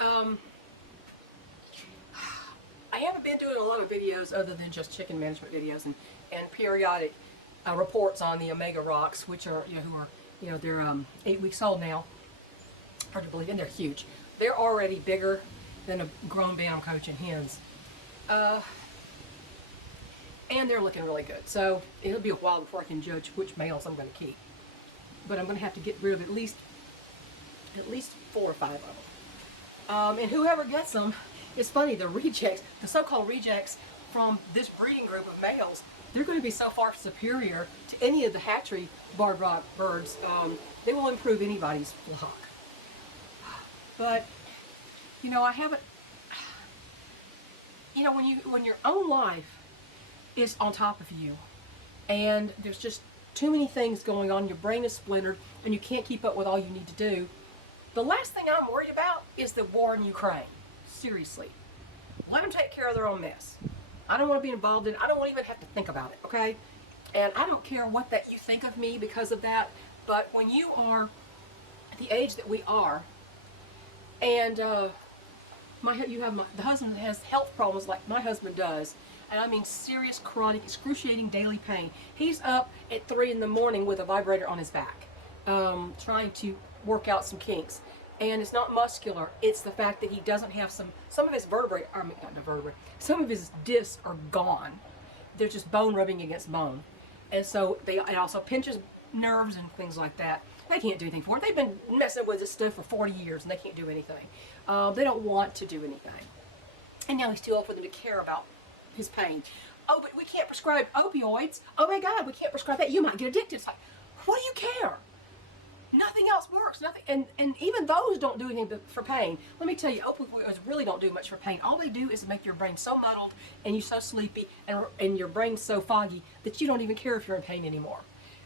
Um, I haven't been doing a lot of videos other than just chicken management videos and periodic reports on the Omega rocks, which are, they're 8 weeks old now. Hard to believe, and they're huge. They're already bigger than a grown Bantam coach in hens. And they're looking really good. So it'll be a while before I can judge which males I'm going to keep. But I'm going to have to get rid of at least 4 or 5 of them. And whoever gets them, it's funny, the rejects, the so-called rejects from this breeding group of males, they're going to be so far superior to any of the hatchery barred rock birds. They will improve anybody's flock. But, I haven't, when your own life is on top of you and there's just too many things going on, your brain is splintered and you can't keep up with all you need to do, the last thing I'm worried about is the war in Ukraine. Seriously. Let them take care of their own mess. I don't want to be involved in it. I don't want to even have to think about it, okay? And I don't care what that you think of me because of that, but when you are at the age that we are, and the husband has health problems like my husband does, and I mean serious, chronic, excruciating daily pain. He's up at 3 in the morning with a vibrator on his back, trying to work out some kinks. And it's not muscular, it's the fact that he doesn't have some of his some of his discs are gone. They're just bone rubbing against bone. And so it also pinches nerves and things like that. They can't do anything for it. They've been messing with this stuff for 40 years and they can't do anything. They don't want to do anything. And now he's too old for them to care about his pain. Oh, but we can't prescribe opioids. Oh my God, we can't prescribe that. You might get addicted. It's like, what do you care? Nothing else works. Nothing, and even those don't do anything for pain. Let me tell you, opioids really don't do much for pain. All they do is make your brain so muddled and you're so sleepy and your brain's so foggy that you don't even care if you're in pain anymore.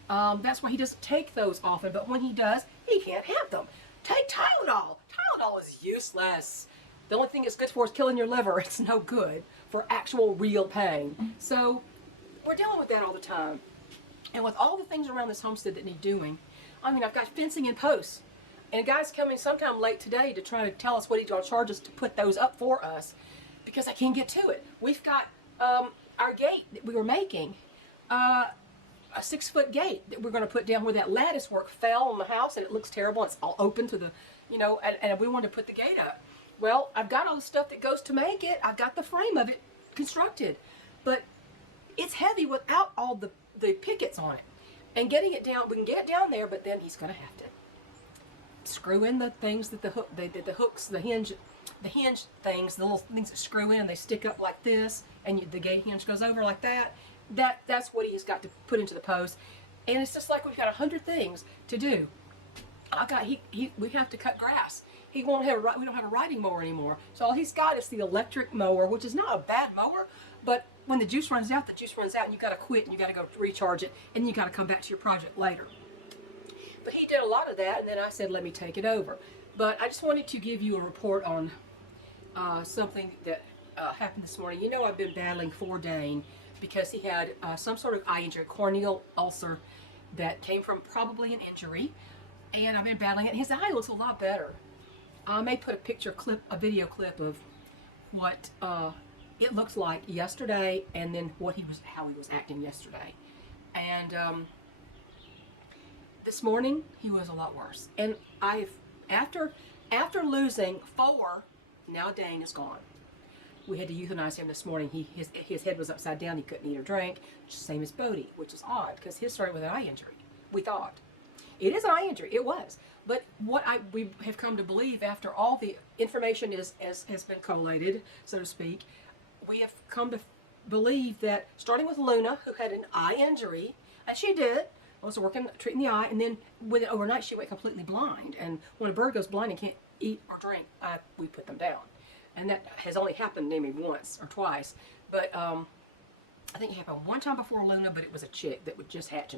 That's why he doesn't take those often. But when he does, he can't have them. Take Tylenol. Tylenol is useless. The only thing it's good for is killing your liver. It's no good for actual real pain. So we're dealing with that all the time. And with all the things around this homestead that need doing, I mean, I've got fencing in posts. And a guy's coming sometime late today to try to tell us what he's going to charge us to put those up for us because I can't get to it. We've got our gate that we were making, a 6-foot gate that we're going to put down where that lattice work fell on the house and it looks terrible. It's all open to the, and we wanted to put the gate up. Well, I've got all the stuff that goes to make it. I've got the frame of it constructed. But it's heavy without all the pickets on it. And getting it down, we can get it down there, but then he's going to have to screw in the things that the hooks, the hinge things, the little things that screw in, they stick up like this, and the gate hinge goes over like that. That's what he's got to put into the post. And it's just like we've got 100 things to do. We have to cut grass. We don't have a riding mower anymore. So all he's got is the electric mower, which is not a bad mower, but when the juice runs out, and you got to quit and you got to go recharge it and you got to come back to your project later. But he did a lot of that, and then I said, let me take it over. But I just wanted to give you a report on something that happened this morning. I've been battling for Dane because he had some sort of eye injury, corneal ulcer that came from probably an injury, and I've been battling it. His eye looks a lot better. I may put a video clip of what it looks like yesterday, and then how he was acting yesterday. And this morning he was a lot worse. And after losing 4, now Dane is gone. We had to euthanize him this morning. His head was upside down. He couldn't eat or drink, same as Bodie, which is odd because his started with an eye injury. We thought. It is an eye injury. It was. But what we have come to believe after all the information has been collated, so to speak, we have come to believe that starting with Luna, who had an eye injury, and she did, was treating the eye, and then overnight she went completely blind. And when a bird goes blind and can't eat or drink, we put them down. And that has only happened maybe once or twice. But I think it happened one time before Luna, but it was a chick that would just hatch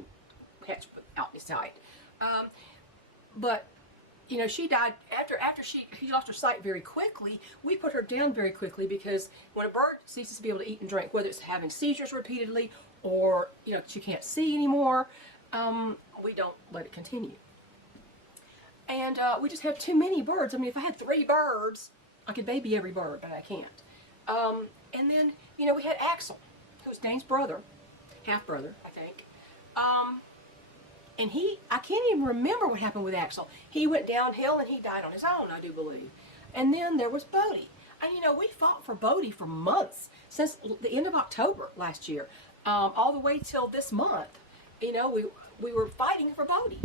out his sight. But she died after she lost her sight very quickly. We put her down very quickly because when a bird ceases to be able to eat and drink, whether it's having seizures repeatedly or she can't see anymore, we don't let it continue. And we just have too many birds. I mean, if I had 3 birds, I could baby every bird, but I can't. And then, we had Axel, who's Dane's brother, half brother, I think. And I can't even remember what happened with Axel. He went downhill and he died on his own, I do believe. And then there was Bodie. And we fought for Bodie for months, since the end of October last year, all the way till this month. We were fighting for Bodie.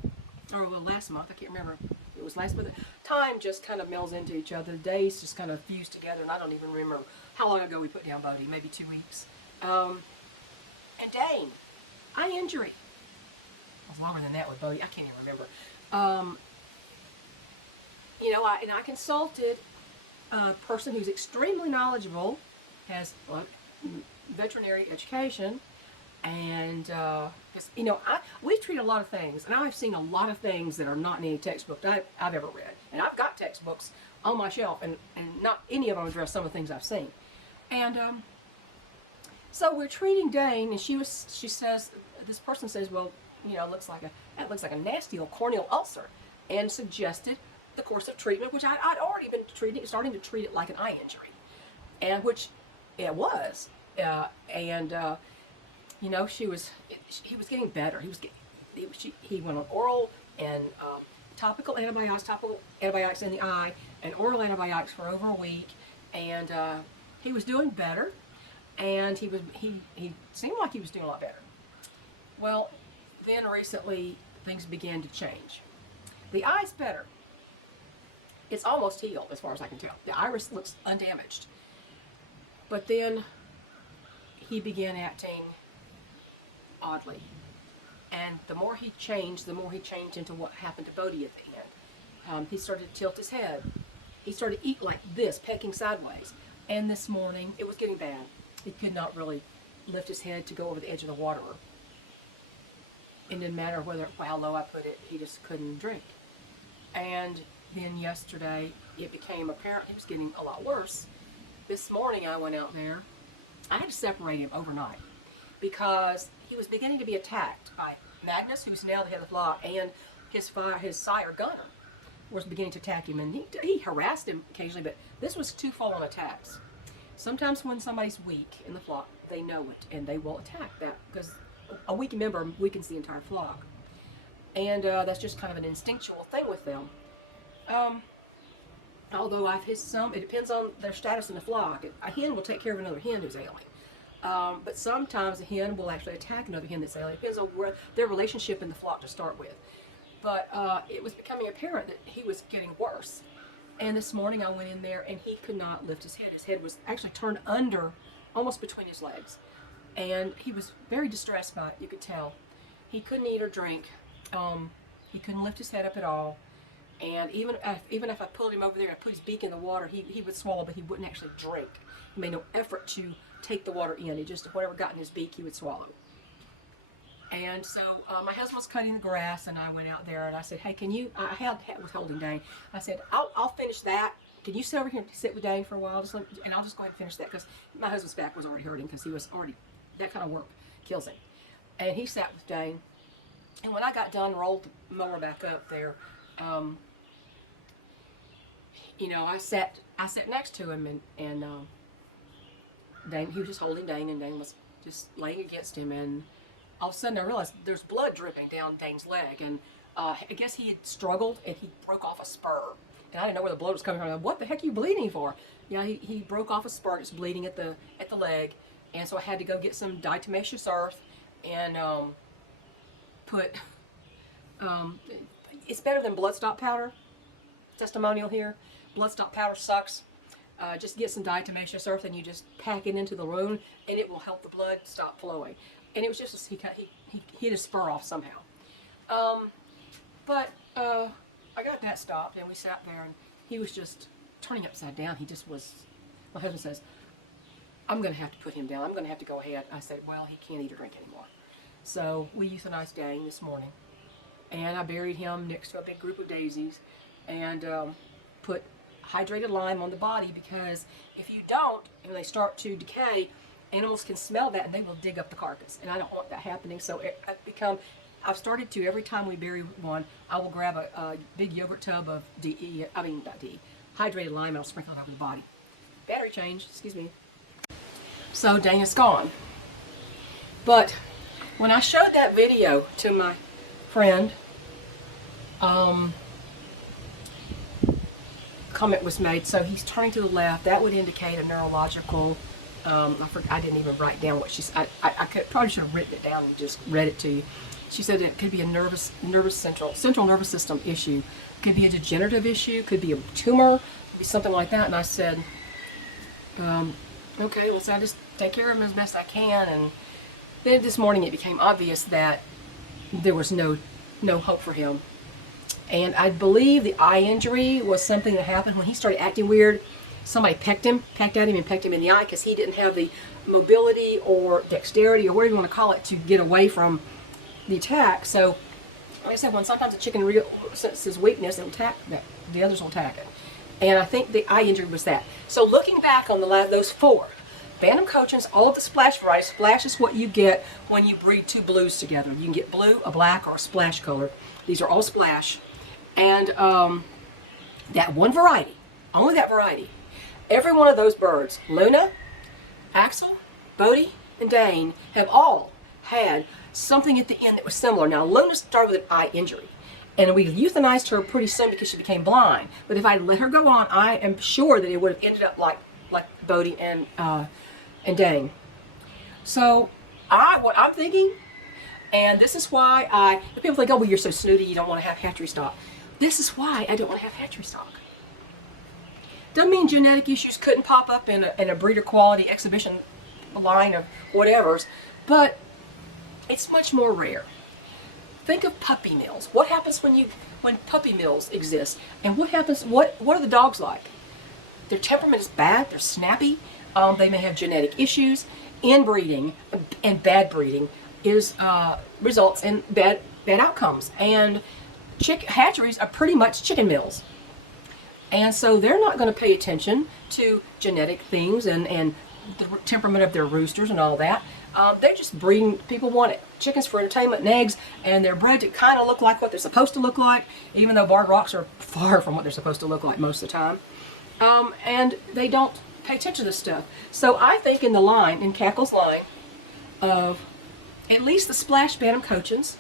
Or well, last month, I can't remember. It was last month. Time just kind of melds into each other. The days just kind of fuse together, and I don't even remember how long ago we put down Bodie, maybe 2 weeks. And Dane, eye injury. It was longer than that with Bodie. I can't even remember. I consulted a person who's extremely knowledgeable, has veterinary education, and we treat a lot of things, and I've seen a lot of things that are not in any textbook that I've ever read. And I've got textbooks on my shelf, and not any of them address some of the things I've seen. And so we're treating Dane, and this person says, well, that looks like a nasty old corneal ulcer, and suggested the course of treatment, which I'd already been starting to treat it like an eye injury, and which it was. He was getting better. He went on oral and topical antibiotics in the eye, and oral antibiotics for over a week, and he was doing better, and he seemed like he was doing a lot better. Well, then recently things began to change. The eye's better. It's almost healed as far as I can tell. The iris looks undamaged. But then he began acting oddly. And the more he changed into what happened to Bodie at the end. He started to tilt his head. He started to eat like this, pecking sideways. And this morning, it was getting bad. He could not really lift his head to go over the edge of the water. It didn't matter how low I put it, he just couldn't drink. And then yesterday, it became apparent he was getting a lot worse. This morning, I went out there. I had to separate him overnight because he was beginning to be attacked by Magnus, who's now the head of the flock, and his sire Gunner was beginning to attack him. And he harassed him occasionally, but this was two full-on attacks. Sometimes when somebody's weak in the flock, they know it, and they will attack that because a weak member weakens the entire flock. And that's just kind of an instinctual thing with them. Although it depends on their status in the flock. A hen will take care of another hen who's ailing. But sometimes a hen will actually attack another hen that's ailing. It depends on their relationship in the flock to start with. But it was becoming apparent that he was getting worse. And this morning I went in there and he could not lift his head. His head was actually turned under, almost between his legs. And he was very distressed by it, you could tell. He couldn't eat or drink. He couldn't lift his head up at all. And even if I pulled him over there and I put his beak in the water, he would swallow, but he wouldn't actually drink. He made no effort to take the water in. It just, whatever got in his beak, he would swallow. And so my husband was cutting the grass, and I went out there, and I said, hey, I was holding Dane. I said, I'll finish that. Can you sit over here and sit with Dane for a while? And I'll just go ahead and finish that, because my husband's back was already hurting, because he was already, that kind of work kills him. And he sat with Dane. And when I got done, rolled the mower back up there, I sat next to him, and Dane, he was just holding Dane, and Dane was just laying against him, and all of a sudden I realized there's blood dripping down Dane's leg, and I guess he had struggled, and he broke off a spur, and I didn't know where the blood was coming from. What the heck are you bleeding for? Yeah, he broke off a spur. It's bleeding at the leg, and so I had to go get some diatomaceous earth and put. It's better than bloodstop powder. Testimonial here. Bloodstop powder sucks. Just get some diatomaceous earth and you just pack it into the wound, and it will help the blood stop flowing. And it was just he hit his spur off somehow. But I got that stopped, and we sat there, and he was just turning upside down. He just was. My husband says, I'm going to have to put him down. I'm going to have to go ahead. I said, well, he can't eat or drink anymore. So we euthanized Dane this morning, and I buried him next to a big group of daisies, and put hydrated lime on the body, because if you don't, and they start to decay, animals can smell that and they will dig up the carcass, and I don't want that happening. So I've started to, every time we bury one, I will grab a big yogurt tub of hydrated lime I'll sprinkle it over the body. Battery change, excuse me. So Dane is gone. But when I showed that video to my friend, comment was made, so he's turning to the left. That would indicate a neurological, I didn't even write down what she said. I probably should have written it down and just read it to you. She said it could be a central nervous system issue. Could be a degenerative issue, could be a tumor, could be something like that. And I said, okay, well, so I just take care of him as best I can. And then this morning it became obvious that there was no hope for him. And I believe the eye injury was something that happened when he started acting weird. Somebody pecked at him and pecked him in the eye because he didn't have the mobility or dexterity or whatever you want to call it to get away from the attack. So, like I said, when sometimes a chicken senses weakness, it'll attack, the others will attack it. And I think the eye injury was that. So looking back on those 4, Bantam Cochins, all of the splash varieties. Splash is what you get when you breed 2 blues together. You can get blue, a black, or a splash color. These are all splash. And that one variety, only that variety, every one of those birds, Luna, Axel, Bodie, and Dane, have all had something at the end that was similar. Now, Luna started with an eye injury, and we euthanized her pretty soon because she became blind. But if I let her go on, I am sure that it would have ended up like Bodie and Dane. So, what I'm thinking, and this is why people think, oh, well, you're so snooty, you don't want to have hatchery stock. This is why I don't want to have hatchery stock. Doesn't mean genetic issues couldn't pop up in a breeder quality exhibition line of whatevers, but it's much more rare. Think of puppy mills. What happens when puppy mills exist? And what happens, what are the dogs like? Their temperament is bad, they're snappy, they may have genetic issues. Inbreeding and bad breeding results in bad outcomes. And hatcheries are pretty much chicken mills. And so they're not going to pay attention to genetic things and the temperament of their roosters and all that. They're just breeding, people want it. Chickens for entertainment and eggs, and they're bred to kind of look like what they're supposed to look like, even though barred rocks are far from what they're supposed to look like most of the time. And they don't pay attention to this stuff. So I think in Cackle's line of at least the splash Bantam Cochins,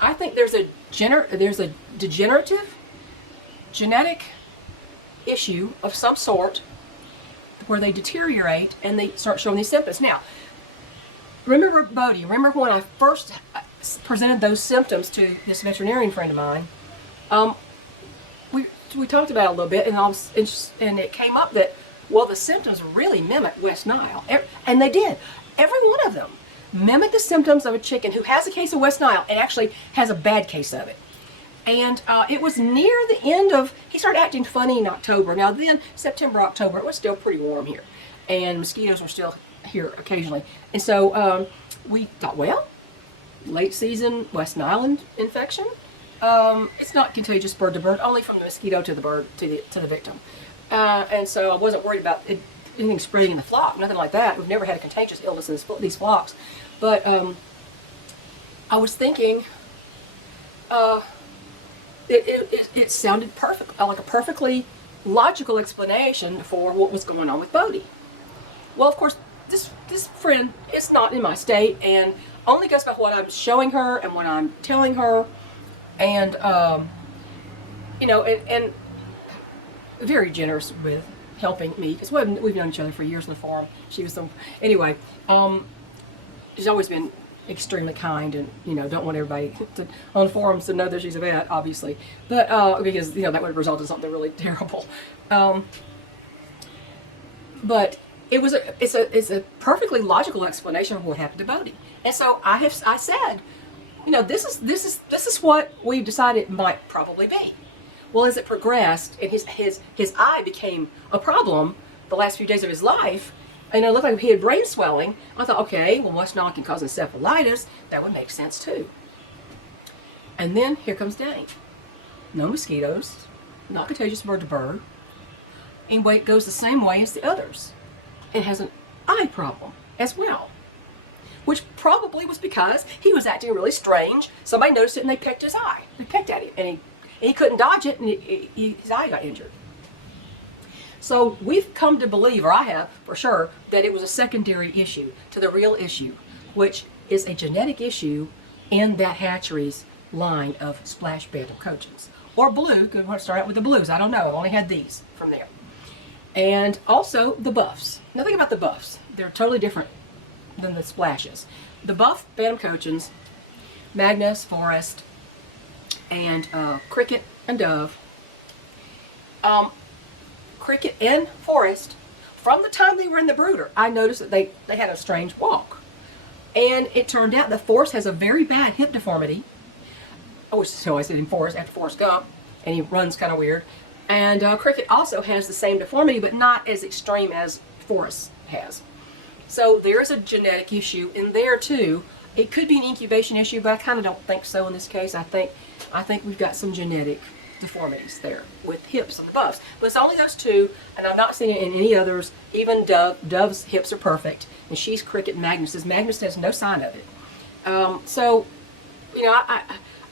I think there's a degenerative genetic issue of some sort where they deteriorate and they start showing these symptoms. Now, remember Bodie, remember when I first presented those symptoms to this veterinarian friend of mine, we talked about it a little bit, and it came up that, well, the symptoms really mimic West Nile. And they did. Every one of them mimic the symptoms of a chicken who has a case of West Nile and actually has a bad case of it. And it was near the end of, he started acting funny in October. Now then, September, October, it was still pretty warm here. And mosquitoes were still here occasionally. And so we thought, well, late season West Nile infection. It's not contagious bird to bird, only from the mosquito to the bird, to the victim. And so I wasn't worried about anything spreading in the flock, nothing like that. We've never had a contagious illness in these flocks. But I was thinking, it sounded perfect, like a perfectly logical explanation for what was going on with Bodie. Well, of course, this friend is not in my state and only goes by what I'm showing her and what I'm telling her, and and very generous with helping me, because we've known each other for years in the forum. She was anyway. She's always been extremely kind, and don't want everybody on the forums to know that she's a vet, obviously, but because that would result in something really terrible. But it's a perfectly logical explanation of what happened to Bodie, and so I said, this is what we've decided it might probably be. Well, as it progressed and his eye became a problem the last few days of his life, and it looked like he had brain swelling, I thought, okay, well, West Nile can cause encephalitis. That would make sense too. And then here comes Dane. No mosquitoes, not contagious bird to bird, and it goes the same way as the others. It has an eye problem as well, which probably was because he was acting really strange. Somebody noticed it and they pecked his eye. They pecked at him, and he couldn't dodge it, and his eye got injured. So we've come to believe, or I have for sure, that it was a secondary issue to the real issue, which is a genetic issue in that hatchery's line of splash bantam cochins. Or blue, good, we'll start out with the blues. I don't know, I've only had these from there. And also the buffs. Now think about the buffs. They're totally different than the splashes. The buff bantam cochins, Magnus, Forest, and Cricket and Dove. Cricket and Forest, from the time they were in the brooder, I noticed that they had a strange walk. And it turned out that Forest has a very bad hip deformity. I wish so I said in Forest after Forrest Gump, and he runs kind of weird. And Cricket also has the same deformity, but not as extreme as Forest has. So there's a genetic issue in there too. It could be an incubation issue, but I kind of don't think so in this case. I think we've got some genetic deformities there with hips on the buffs. But it's only those two, and I've not seen it in any others. Even Dove's hips are perfect, and she's Cricket. Magnus's. Magnus has no sign of it. So, you know,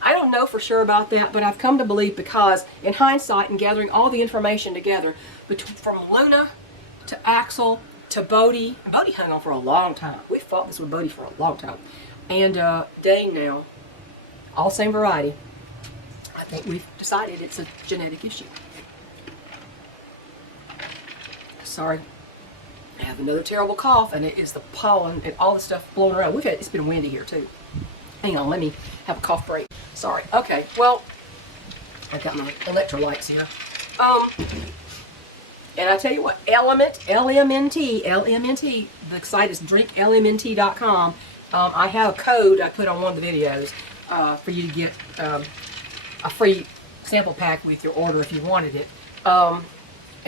I don't know for sure about that, but I've come to believe, because in hindsight and gathering all the information together, from Luna to Axel to Bodie, and Bodie hung on for a long time. We fought this with Bodie for a long time. And Dane now, all same variety. I think we've decided it's a genetic issue. Sorry, I have another terrible cough, and it is the pollen and all the stuff blowing around. It's been windy here too. Hang on, let me have a cough break. Sorry. Okay, well, I've got my electrolytes here. And I tell you what, Element, LMNT, the site is drinklmnt.com. I have a code I put on one of the videos for you to get a free sample pack with your order if you wanted it. And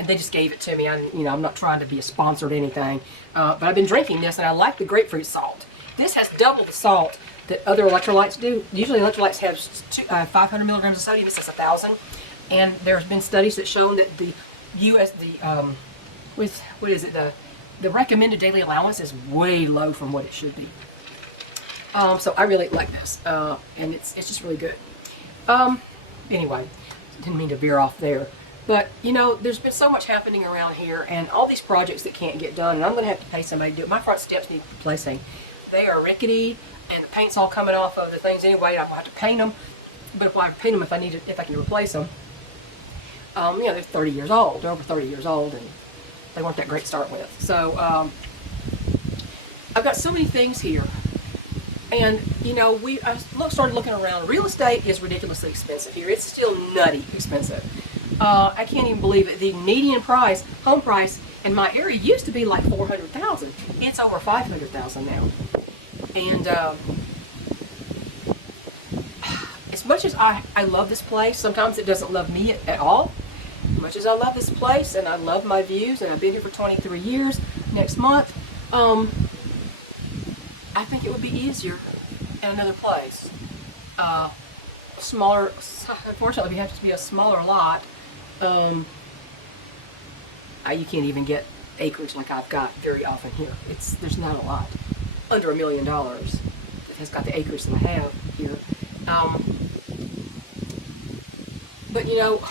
they just gave it to me. I'm not trying to be a sponsor or anything, but I've been drinking this, and I like the grapefruit salt. This has double the salt that other electrolytes do. Usually electrolytes have 500 milligrams of sodium. This has 1,000. And there's been studies that shown that the recommended daily allowance is way low from what it should be. So I really like this, and it's just really good. Anyway, didn't mean to veer off there. But, you know, there's been so much happening around here, and all these projects that can't get done, and I'm going to have to pay somebody to do it. My front steps need replacing. They are rickety, and the paint's all coming off of the things anyway. I'm going to have to paint them, but if I paint them, if I can replace them, you know, they're 30 years old. They're over 30 years old, and they weren't that great to start with. So, I've got so many things here. And, you know, I started looking around. Real estate is ridiculously expensive here. It's still nutty expensive. I can't even believe it. The median price, home price in my area used to be like $400,000. It's over $500,000 now. And as much as I love this place, sometimes it doesn't love me at all. As much as I love this place, and I love my views, and I've been here for 23 years next month, I think it would be easier in another place. Smaller, unfortunately, we have to be a smaller lot. You can't even get acreage like I've got very often here. There's not a lot. Under $1 million that has got the acreage that I have here. But you know,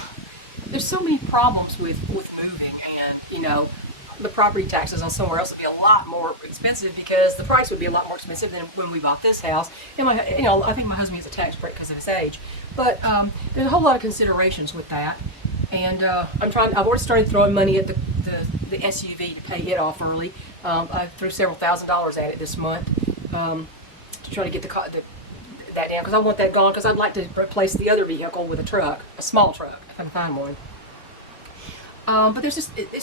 there's so many problems with moving, and you know, the property taxes on somewhere else would be a lot more expensive, because the price would be a lot more expensive than when we bought this house. And I think my husband gets a tax break because of his age. But there's a whole lot of considerations with that. And I've already started throwing money at the SUV to pay it off early. I threw several $1,000s at it this month to try to get that down, because I want that gone, because I'd like to replace the other vehicle with a truck, a small truck, if I can find one. But it's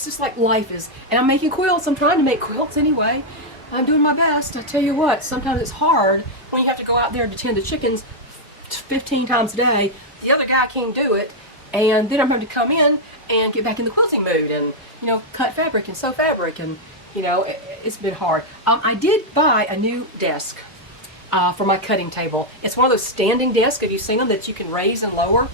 just like life is. And I'm making quilts. I'm trying to make quilts anyway. I'm doing my best. I tell you what, sometimes it's hard when you have to go out there and tend to chickens 15 times a day. The other guy can't do it. And then I'm having to come in and get back in the quilting mood, and, you know, cut fabric and sew fabric, and, you know, it's been hard. I did buy a new desk for my cutting table. It's one of those standing desks. Have you seen them that you can raise and lower,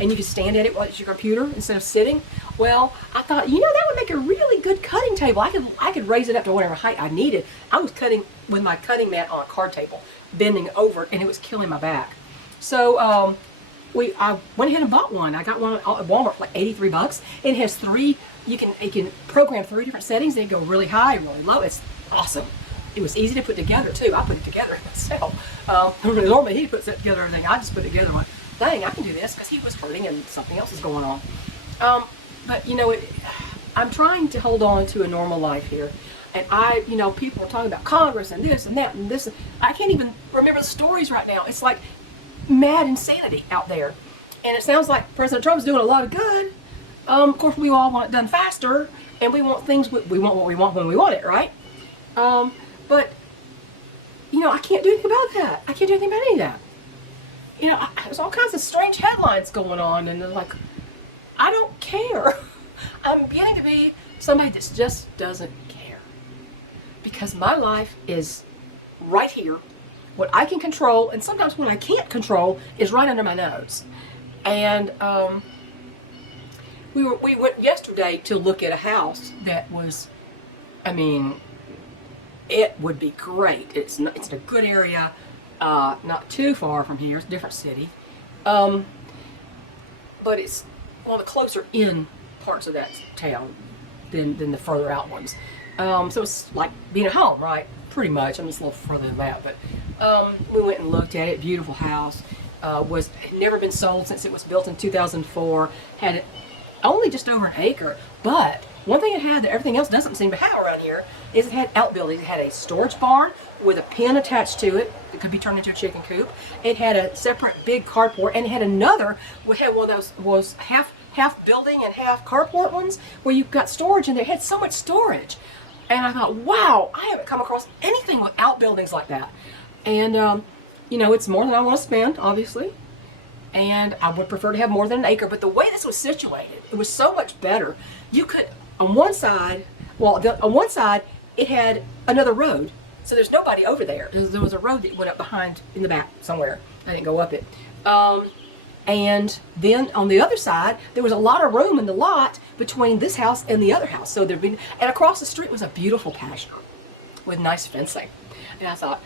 and you can stand at it while it's your computer instead of sitting? Well, I thought, you know, that would make a really good cutting table. I could raise it up to whatever height I needed. I was cutting with my cutting mat on a card table, bending over, and it was killing my back. So I went ahead and bought one. I got one at Walmart for like $83. It has you can program 3 different settings. They go really high, really low. It's awesome. It was easy to put together too. I put it together myself. Normally he puts it together everything. I just put it together. I'm like, dang, I can do this, because he was hurting and something else is going on. But you know, I'm trying to hold on to a normal life here. And people are talking about Congress and this and that and this. I can't even remember the stories right now. It's like mad insanity out there. And it sounds like President Trump's doing a lot of good. Of course, we all want it done faster, and we want we want what we want when we want it, right? But, I can't do anything about that. I can't do anything about any of that. There's all kinds of strange headlines going on, and they're like, I don't care. I'm beginning to be somebody that just doesn't care. Because my life is right here. What I can control, and sometimes what I can't control, is right under my nose. And we went yesterday to look at a house that was, it would be great. It's in a good area, not too far from here. It's a different city. But it's one of the closer in parts of that town than the further out ones. So it's like being at home, right? Pretty much. It's a little further than that. But we went and looked at it. Beautiful house. Had never been sold since it was built in 2004. Had only just over an acre. But one thing it had that everything else doesn't seem to have around here is it had outbuildings. It had a storage barn with a pen attached to it that could be turned into a chicken coop. It had a separate big carport, and it had another. We had one that was half building and half carport ones where you got storage, and they had so much storage. And I thought, wow, I haven't come across anything with outbuildings like that. And it's more than I want to spend, obviously. And I would prefer to have more than an acre. But the way this was situated, it was so much better. You could, on one side, it had another road. So there's nobody over there. There was a road that went up behind, in the back somewhere. I didn't go up it. And then on the other side, there was a lot of room in the lot between this house and the other house. So and across the street was a beautiful pasture with nice fencing. And I thought,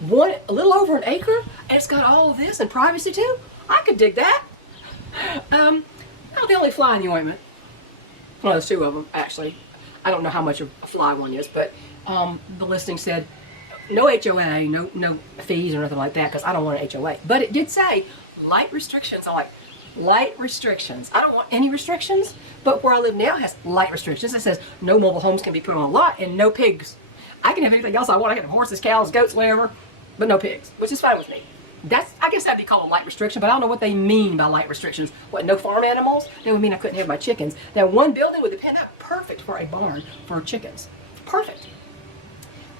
a little over an acre, and it's got all of this and privacy too. I could dig that. Not the only fly in the ointment. Well, there's 2 of them actually. I don't know how much a fly one is, but the listing said no HOA, no fees or nothing like that, because I don't want an HOA. But it did say light restrictions. I'm like, light restrictions. I don't want any restrictions, but where I live now has light restrictions. It says no mobile homes can be put on a lot and no pigs. I can have anything else I want. I can have horses, cows, goats, whatever, but no pigs, which is fine with me. I guess that'd be called a light restriction, but I don't know what they mean by light restrictions. What, no farm animals? That would mean I couldn't have my chickens. That one building with a pen, that's perfect for a barn for chickens. Perfect.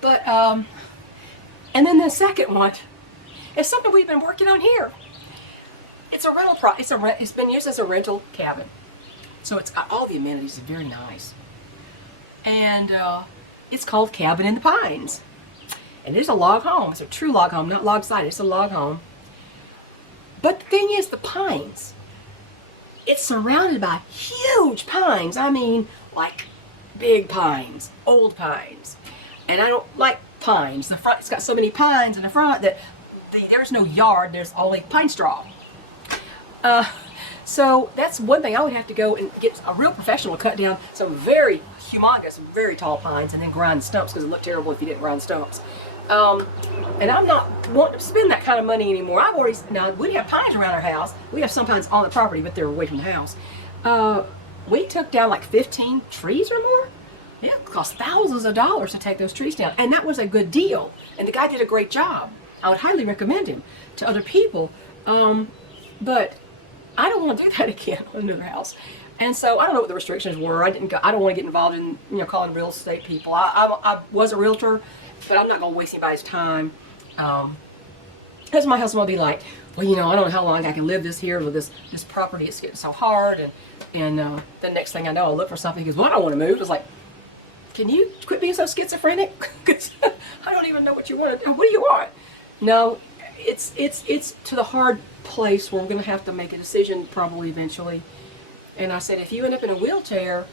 But, and then the second one is something we've been working on here. It's a rental it's been used as a rental cabin. So it's got all the amenities, it's very nice. And it's called Cabin in the Pines. And it's a log home. It's a true log home, not log sided. It's a log home. But the thing is, the pines. It's surrounded by huge pines. I mean, like big pines, old pines. And I don't like pines. The front, it's got so many pines in the front that there's no yard. There's only pine straw. So that's one thing. I would have to go and get a real professional to cut down some very humongous, very tall pines and then grind stumps, because it looked terrible if you didn't grind stumps. And I'm not wanting to spend that kind of money anymore. Now we have pines around our house. We have some pines on the property, but they're away from the house. We took down like 15 trees or more. Yeah, it cost thousands of dollars to take those trees down. And that was a good deal. And the guy did a great job. I would highly recommend him to other people. But I don't want to do that again on another house. And so I don't know what the restrictions were. I don't want to get involved in calling real estate people. I was a realtor, but I'm not going to waste anybody's time. Because my husband will be like, well, I don't know how long I can live this property. It's getting so hard. And the next thing I know, I'll look for something. He goes, well, I don't want to move. It's like, can you quit being so schizophrenic? Because I don't even know what you want to do. What do you want? No, it's to the hard place where we're going to have to make a decision probably eventually. And I said, if you end up in a wheelchair,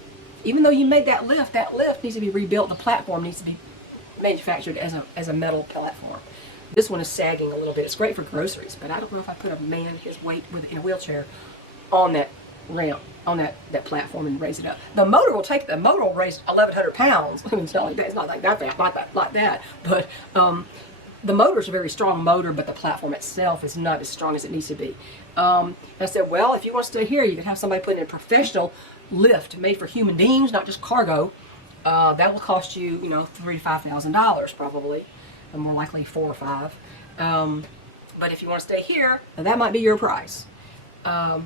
even though you made that lift needs to be rebuilt. The platform needs to be manufactured as a metal platform. This one is sagging a little bit. It's great for groceries, but I don't know if I put a man his weight in a wheelchair on that ramp, on that platform, and raise it up. The motor will take, the motor will raise 1,100 pounds. I mean, it's not like that, like that. But the motor's a very strong motor, but the platform itself is not as strong as it needs to be. I said, well, if you want to stay here, you can have somebody put in a professional lift made for human beings, not just cargo. That will cost you, you know, $3,000 to $5,000 probably, and more likely 4 or 5. But if you want to stay here, that might be your price. I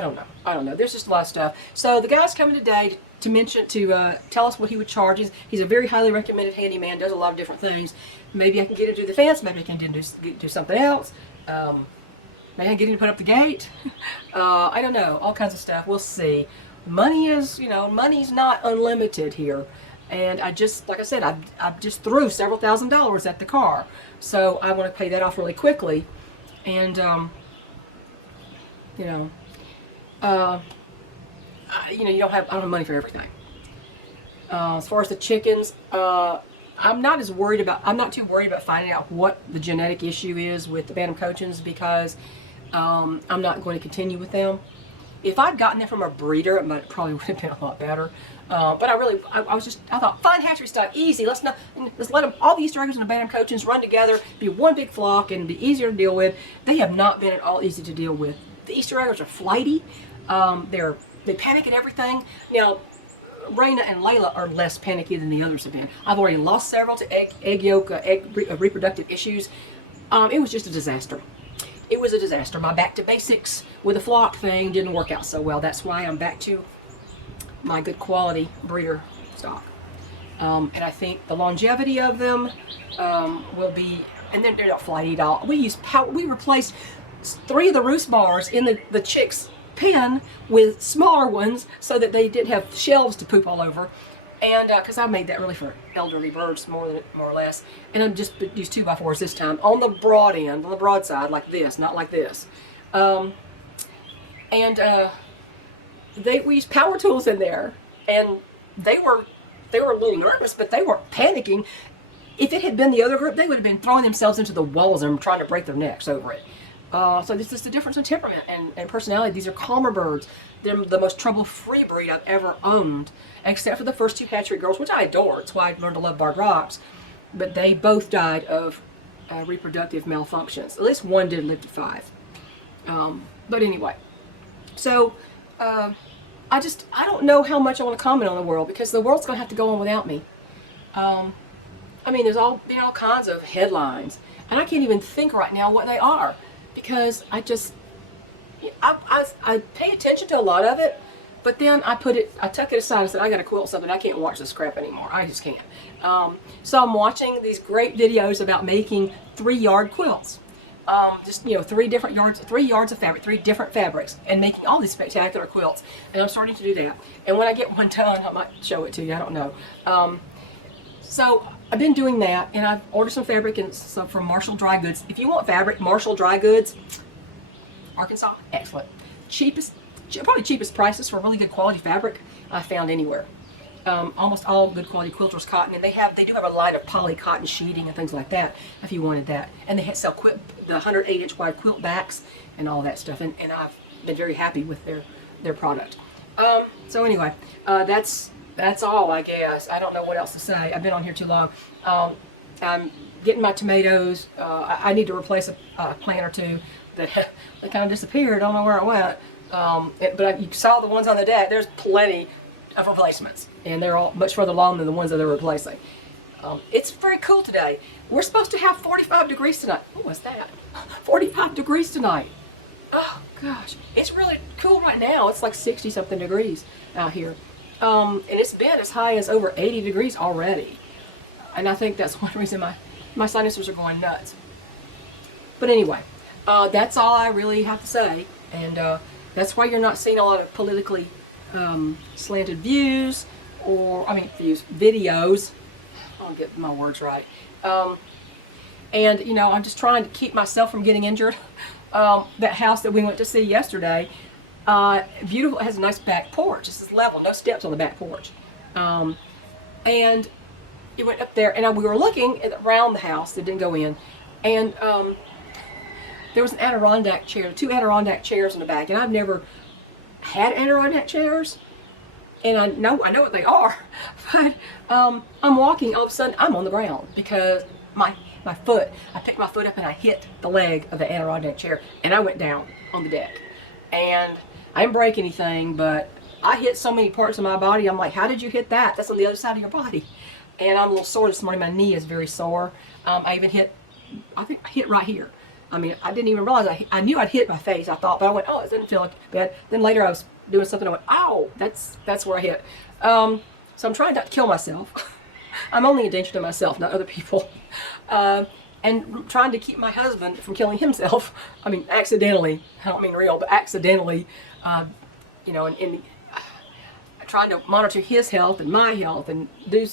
don't know. There's just a lot of stuff. So the guy's coming today to tell us what he would charge. He's a very highly recommended handyman. Does a lot of different things. Maybe I can get him to do the fence. Maybe I can do something else. Maybe I can get him to put up the gate. I don't know. All kinds of stuff. We'll see. Money is, you know, money's not unlimited here. And I just, like I said, I just threw several $1,000s at the car. So I want to pay that off really quickly. And, you know, you don't have money for everything. As far as the chickens, I'm not too worried about finding out what the genetic issue is with the Bantam Cochins, because I'm not going to continue with them. If I'd gotten them from a breeder, it probably would have been a lot better. But I thought, fine hatchery stock, easy. Let's let them, all the Easter eggers and the Bantam Cochins run together, be one big flock, and be easier to deal with. They have not been at all easy to deal with. The Easter eggers are flighty. They panic at everything. Now, Raina and Layla are less panicky than the others have been. I've already lost several to egg yolk, reproductive issues. It was just a disaster. It was a disaster. My back to basics with the flock thing didn't work out so well. That's why I'm back to my good quality breeder stock. And I think the longevity of them will be, and then they're not flighty at all. We replaced 3 of the roost bars in the chicks' pen with smaller ones so that they didn't have shelves to poop all over. And because I made that really for elderly birds more or less, and I just used 2x4s this time on the broad end, on the broad side, like this, not like this. We used power tools in there, and they were a little nervous, but they weren't panicking. If it had been the other group, they would have been throwing themselves into the walls and trying to break their necks over it. So this is the difference in temperament and personality. These are calmer birds. They're the most trouble-free breed I've ever owned, except for the first 2 hatchery girls, which I adore. It's why I learned to love barred rocks. But they both died of reproductive malfunctions. At least one did live to 5. But anyway, so I don't know how much I want to comment on the world, because the world's going to have to go on without me. I mean, there's all kinds of headlines, and I can't even think right now what they are, because I pay attention to a lot of it, but then I tuck it aside and said, I gotta quilt something. I can't watch this crap anymore. I just can't. So I'm watching these great videos about making 3-yard quilts. Just, 3 different yards, 3 yards of fabric, 3 different fabrics, and making all these spectacular quilts. And I'm starting to do that. And when I get one done, I might show it to you. I don't know. So I've been doing that, and I've ordered some fabric from Marshall Dry Goods. If you want fabric, Marshall Dry Goods, Arkansas, excellent. Probably cheapest prices for really good quality fabric I found anywhere. Almost all good quality quilters cotton, and they do have a line of poly cotton sheeting and things like that if you wanted that. And they sell the 108-inch wide quilt backs and all that stuff, and I've been very happy with their product. So anyway, that's all, I guess. I don't know what else to say. I've been on here too long. I'm getting my tomatoes. I need to replace a plant or 2 that kind of disappeared. I don't know where it went. But you saw the ones on the deck. There's plenty of replacements, and they're all much further along than the ones that they're replacing. It's very cool today. We're supposed to have 45 degrees tonight. What was that? 45 degrees tonight. Oh gosh, it's really cool right now. It's like 60-something degrees out here. And it's been as high as over 80 degrees already. And I think that's one reason my sinuses are going nuts. But anyway, that's all I really have to say. And that's why you're not seeing a lot of politically slanted videos. I'll get my words right. And I'm just trying to keep myself from getting injured. That house that we went to see yesterday, beautiful. It has a nice back porch. This is level, no steps on the back porch. And it went up there, and we were looking around the house. It didn't go in, And there was an Adirondack chair, 2 Adirondack chairs in the back, and I've never had Adirondack chairs, and I know what they are, but I'm walking, all of a sudden I'm on the ground because my foot, I picked my foot up and I hit the leg of the Adirondack chair, and I went down on the deck. And I didn't break anything, but I hit so many parts of my body. I'm like, how did you hit that? That's on the other side of your body. And I'm a little sore this morning. My knee is very sore. I even hit, I think I hit right here. I mean, I didn't even realize, I knew I'd hit my face, I thought, but I went, oh, it doesn't feel bad. Then later I was doing something, I went, ow, that's where I hit. So I'm trying not to kill myself. I'm only a danger to myself, not other people. And trying to keep my husband from killing himself. I mean, accidentally. I don't mean real, but accidentally. You know, trying to monitor his health and my health, and do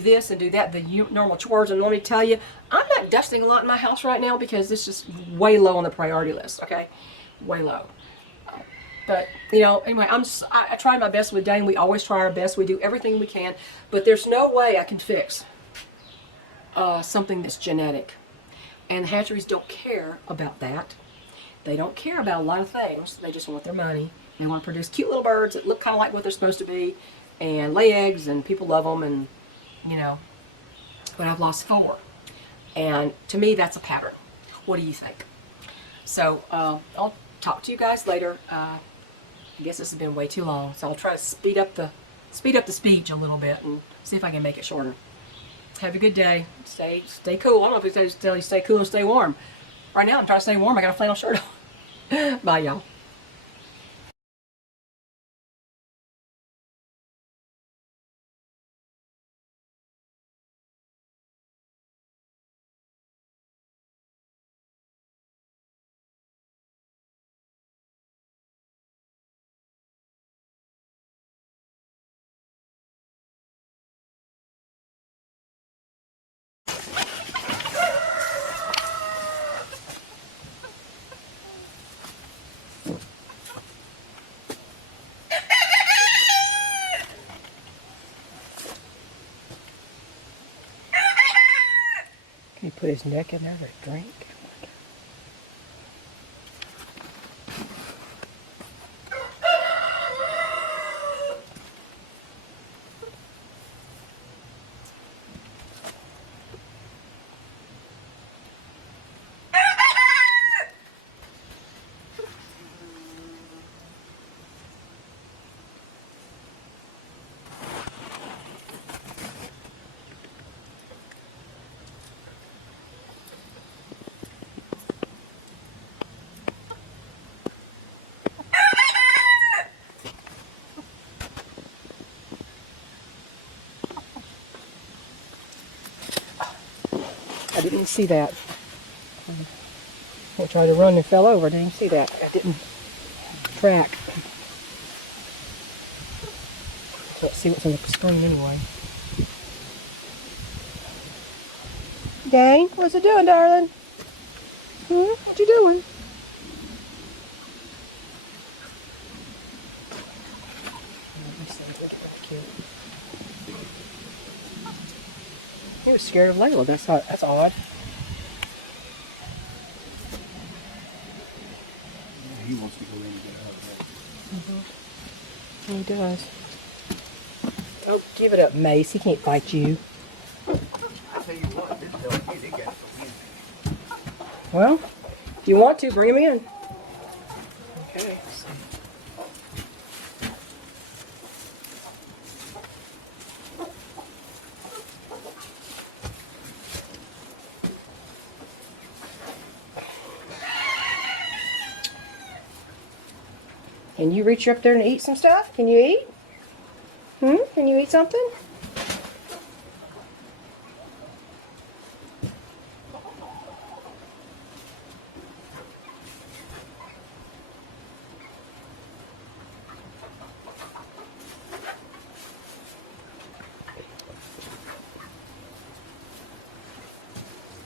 this and do that, the normal chores. And let me tell you, I'm not dusting a lot in my house right now because it's just way low on the priority list. Okay, way low. But you know, anyway, I try my best with Dane. We always try our best. We do everything we can, but there's no way I can fix something that's genetic. And the hatcheries don't care about that. They don't care about a lot of things. They just want their money. They want to produce cute little birds that look kind of like what they're supposed to be and lay eggs, and people love them, and you know. But I've lost 4. And to me, that's a pattern. What do you think? So I'll talk to you guys later. I guess this has been way too long, so I'll try to speed up the speech a little bit and see if I can make it shorter. Have a good day. Stay cool. I don't know if it's tell you stay cool and stay warm. Right now I'm trying to stay warm. I got a flannel shirt on. Bye, y'all. Can he put his neck in there to drink? I didn't even see that. I tried to run and fell over. I didn't even see that. I didn't track. Let's see what's on the screen anyway. Dane, what's it doing, darling? What you doing? He was scared of Layla. That's odd. He wants to go in and get out of that. He does. Oh, give it up, Mace. He can't fight you. I tell you what, this dog here, they got to win. Well, if you want to, bring him in. Okay. Can you reach up there and eat some stuff? Can you eat? Can you eat something?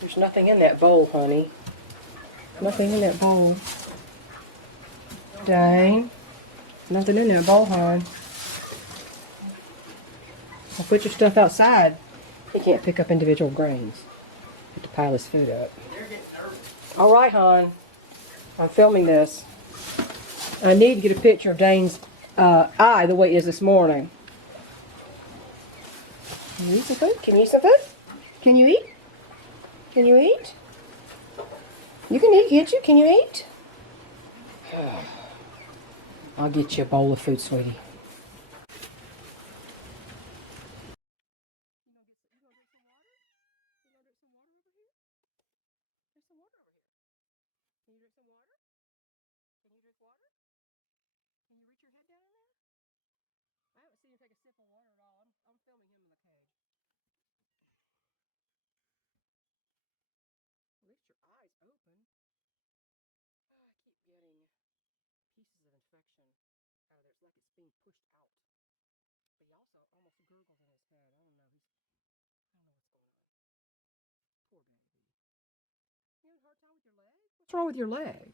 There's nothing in that bowl, honey. Nothing in that bowl. Dane. Nothing in that bowl, hon. I'll put your stuff outside. He can't pick up individual grains. Have to pile his food up. They're getting All right, hon. I'm filming this. I need to get a picture of Dane's eye the way it is this morning. Can you eat some food? Can you eat some food? Can you eat? Can you eat? You can eat, can't you? Can you eat? I'll get you a bowl of food, sweetie. Can you drink some water? Can you drink water? Can you reach your head down in there? I haven't seen him take a sip of water at all. I'm filming him in the cage. At least your eyes open. Oh, I keep getting pieces of infection out of there. It's like it's being pushed out. But he also almost gurgled in his head. I don't know. I don't know what's going on. Poor baby. You having a hard time with your leg? What's wrong with your leg?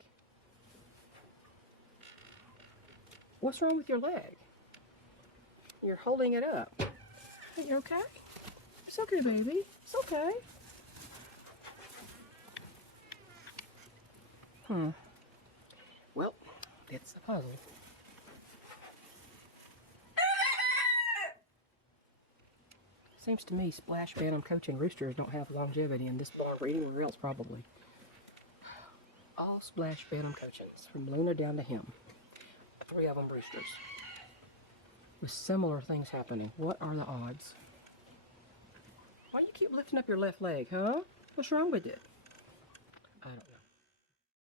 What's wrong with your leg? You're holding it up. Are you okay? It's okay, baby. It's okay. Well, it's a puzzle. Seems to me splash bantam coaching roosters don't have longevity in this barn or anywhere else probably. All splash bantam coachings, from Luna down to him. 3 of them roosters. With similar things happening. What are the odds? Why do you keep lifting up your left leg, huh? What's wrong with it? I don't know.